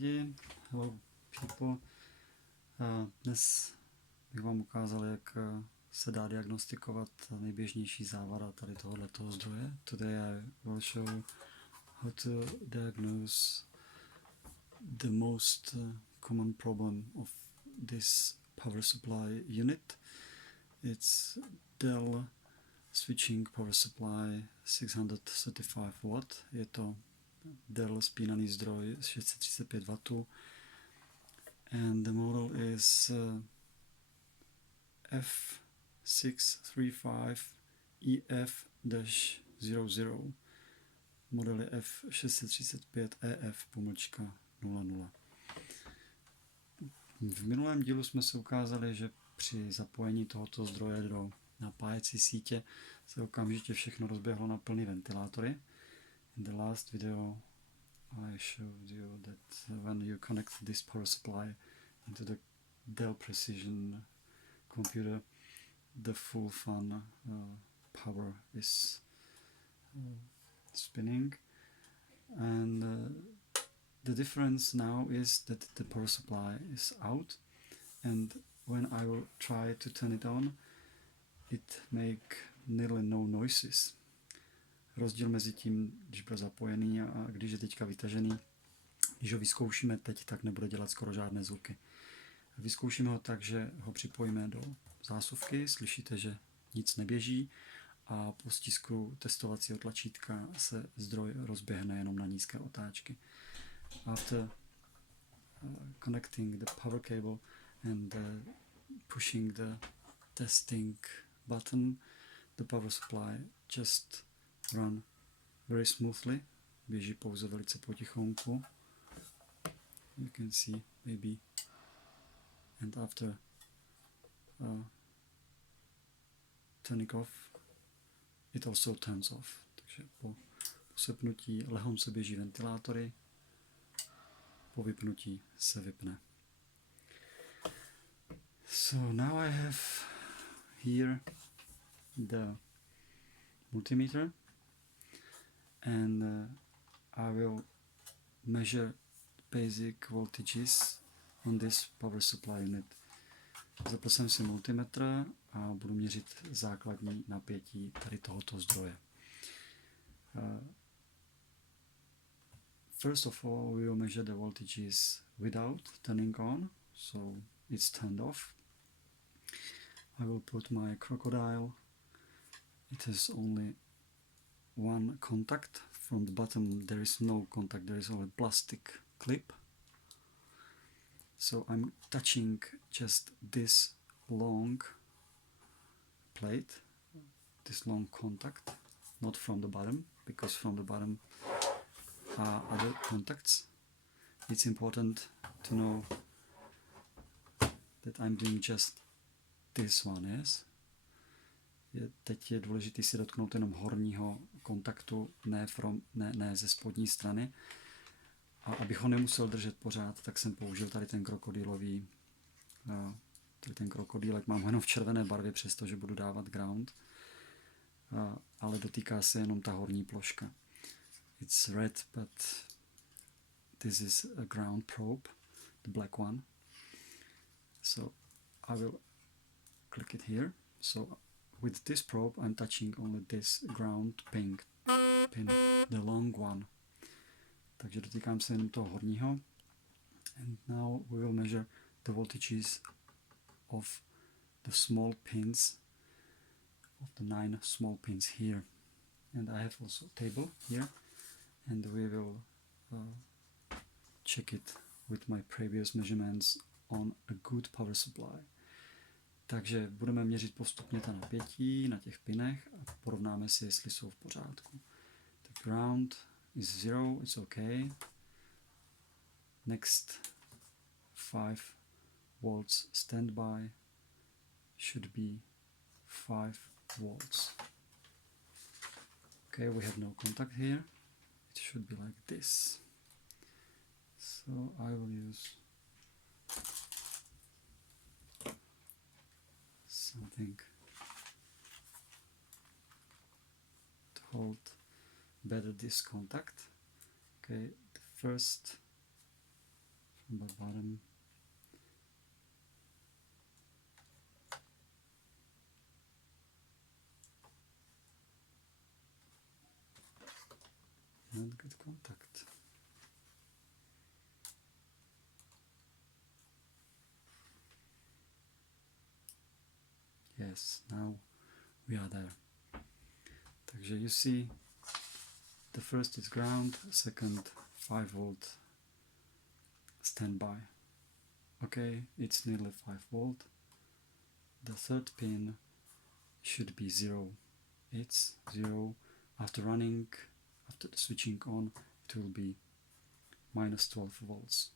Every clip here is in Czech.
lidi, hello people. Dnes bych vám ukázal, jak se dá diagnostikovat nejběžnější závada tady tohoto zdroje. Today I will show how to diagnose the most common problem of this power supply unit. It's Dell switching power supply 635 W. Je to Dell spínaný zdroj 635 W. And the model is F635EF-00. Model je F635EF-00. V minulém dílu jsme se ukázali, že při zapojení tohoto zdroje do napájecí sítě se okamžitě všechno rozběhlo na plný ventilátory. In the last video I showed you that when you connect this power supply into the Dell Precision computer, the full fan power is spinning, and the difference now is that the power supply is out, and when I will try to turn it on, it make nearly no noises. Rozdíl mezi tím, když byl zapojený a když je teďka vytažený, když ho vyzkoušíme teď, tak nebude dělat skoro žádné zvuky. Vyzkoušíme ho tak, že ho připojíme do zásuvky, slyšíte, že nic neběží a po stisku testovacího tlačítka se zdroj rozběhne jenom na nízké otáčky. After connecting the power cable and pushing the testing button, the power supply just run very smoothly, běží pouze velice potichonku. You can see maybe, and after turning off, it also turns off. Takže po sepnutí lehonce běží ventilátory, po vypnutí se vypne. So now I have here the multimeter, and I will measure basic voltages on this power supply unit. Zapl jsem si multimetr a budu měřit základní napětí tady tohoto zdroje. First of all, we will measure the voltages without turning on, so it's turned off. I will put my crocodile. It has only one contact. From the bottom there is no contact, there is only plastic clip. So I'm touching just this long plate, this long contact, not from the bottom, because from the bottom are other contacts. It's important to know that I'm doing just this one, yes? Teď je důležité si dotknout jenom horního kontaktu, ne ze spodní strany. A abych ho nemusel držet pořád, tak jsem použil tady ten krokodýlový, tady ten krokodýlek, mám ho jenom v červené barvě, přestože budu dávat ground, ale dotýká se jenom ta horní ploška. It's red, but this is a ground probe, the black one. So I will click it here. So with this probe I'm touching only this ground pin, the long one. Takže dotýkám se jenom toho horního. And now we will measure the voltages of the small pins, of the 9 small pins here. And I have also a table here, and we will check it with my previous measurements on a good power supply. Takže budeme měřit postupně ta napětí na těch pinech a porovnáme si, jestli jsou v pořádku. The ground is 0, it's okay. Next 5 volts standby should be 5 volts. Okay, we have no contact here. It should be like this. So I will use something to hold better this contact. Okay, the first number bottom. And good contact. Yes, now we are there. Takže you see, the first is ground, second 5 volt standby. Okay, it's nearly 5 volt. The third pin should be 0. It's 0. After running, after switching on, it will be minus 12 volts.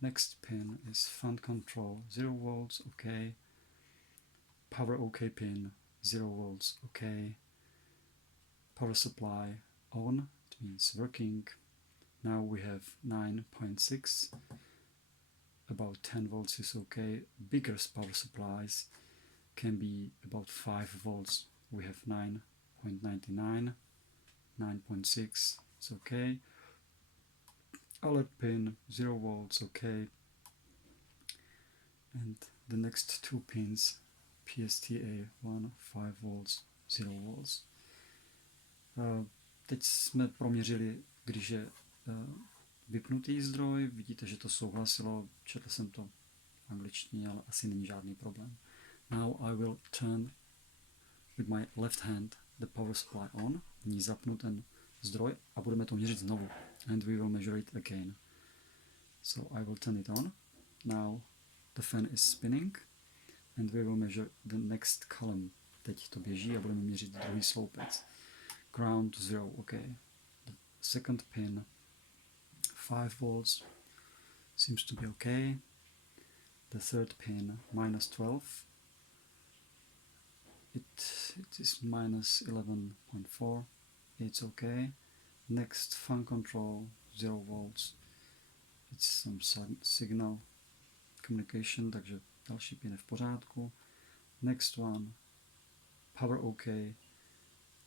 Next pin is fan control, 0 volts, okay. Power OK pin, 0 volts, okay. Power supply on, it means working. Now we have 9.6, about 10 volts is okay. Bigger power supplies can be about 5 volts. We have 9.99, 9.6, it's okay. Alert pin, 0 volts, okay. And the next two pins, PSTA 1, 5 volts, 0 volts. Teď jsme proměřili, když je vypnutý zdroj, vidíte, že to souhlasilo, četl jsem to v angličtině, ale asi není žádný problém. Now I will turn with my left hand the power supply on, nyní zapnu ten zdroj a budeme to měřit znovu. And we will measure it again. So I will turn it on. Now the fan is spinning and we will measure the next column. Teď to běží a budeme měřit druhý sloupec. Ground 0, okay. The second pin, 5 volts, seems to be okay. The third pin, minus 12. It is minus 11.4. It's okay. Next, fan control, 0 volts. It's some signal communication, takže další pin je v pořádku. Next one, power OK.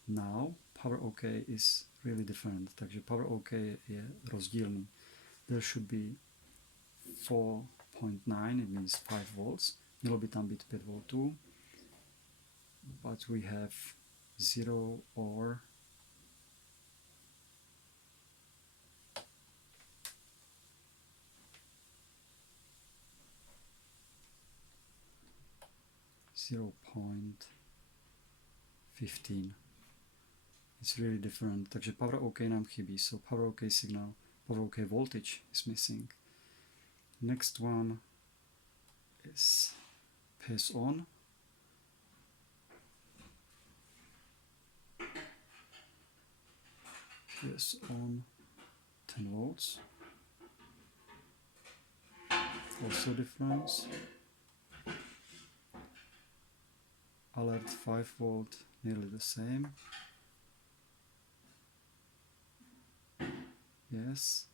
Now, power OK is really different, takže power OK je rozdílný. There should be 4.9, it means 5 volts. Mělo by tam být 5 voltů. But we have 0 or 0.15. It's really different. Takže power OK nám chybí. So power OK signal, power OK voltage is missing. Next one is PS on. PS on 10 volts. Also difference. Alert 5 volt, nearly the same. Yes.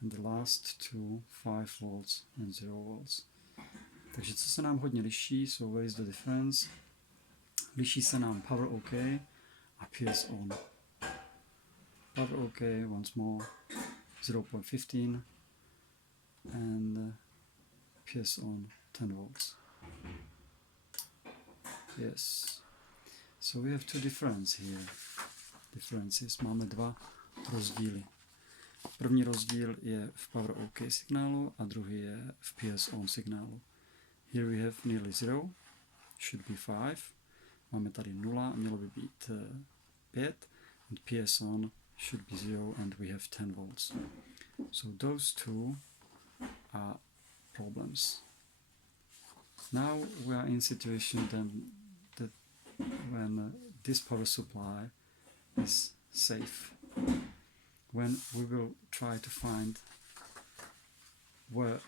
And the last two, 5 volts and 0 volts. Takže co se nám hodně liší, so where is the difference? Liší se nám power OK a PS on. Power OK once more, 0.15 and PS on 10 volts. Yes. So we have two differences. Máme dva rozdíly. První rozdíl je v power OK signálu a druhý je v PS on signálu. Here we have nearly 0, should be 5. Máme tady 0, mělo by být 5. And PS on should be 0 and we have 10 volts. So those two are problems. Now we are in situation that when this power supply is safe. When we will try to find where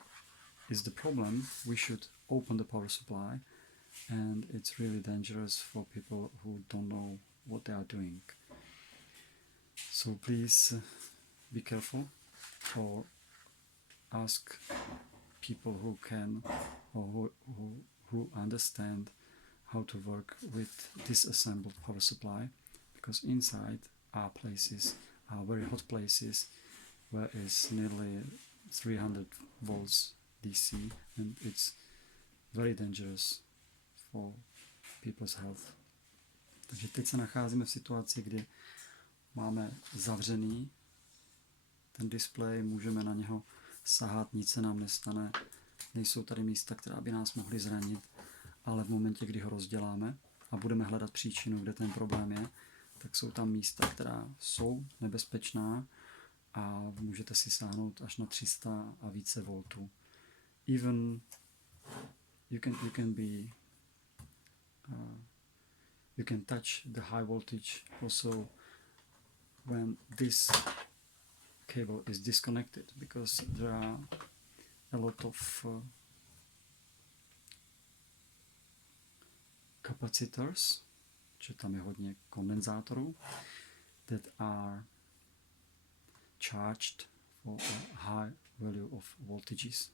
is the problem, we should open the power supply, and it's really dangerous for people who don't know what they are doing. So please be careful, or ask people who can or who understand how to work with disassembled power supply, because inside are places, are very hot places where is nearly 300 volts DC, and it's very dangerous for people's health. Takže teď se nacházíme v situaci, kdy máme zavřený ten displej, můžeme na něho sahat, nic se nám nestane, nejsou tady místa, která by nás mohly zranit, ale v momentě, kdy ho rozděláme a budeme hledat příčinu, kde ten problém je, tak jsou tam místa, která jsou nebezpečná a můžete si sáhnout až na 300 a více voltů. Even you can touch the high voltage also when this cable is disconnected, because there are a lot of capacitors, že tam je hodně kondenzátorů, that are charged for a high value of voltages.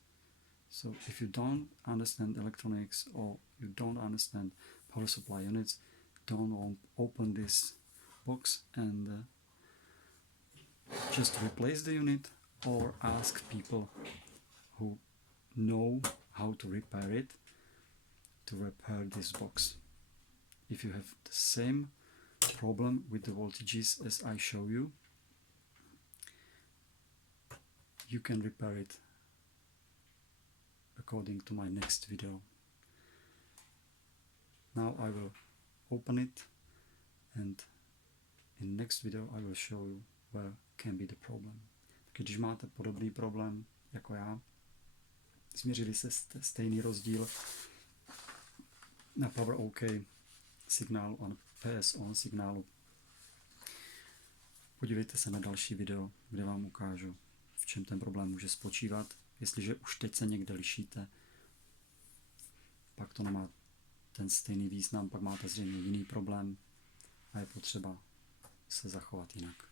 So if you don't understand electronics or you don't understand power supply units, don't open this box and just replace the unit or ask people who know how to repair it to repair this box. If you have the same problem with the voltages as I show you, you can repair it according to my next video. Now I will open it, and in next video I will show you where can be the problem. Když máte podobný problém jako já, změřili se stejný rozdíl na Power OK signálu a na PS On signálu, podívejte se na další video, kde vám ukážu, v čem ten problém může spočívat. Jestliže už teď se někde lišíte, pak to nemá ten stejný význam, pak máte zřejmě jiný problém a je potřeba se zachovat jinak.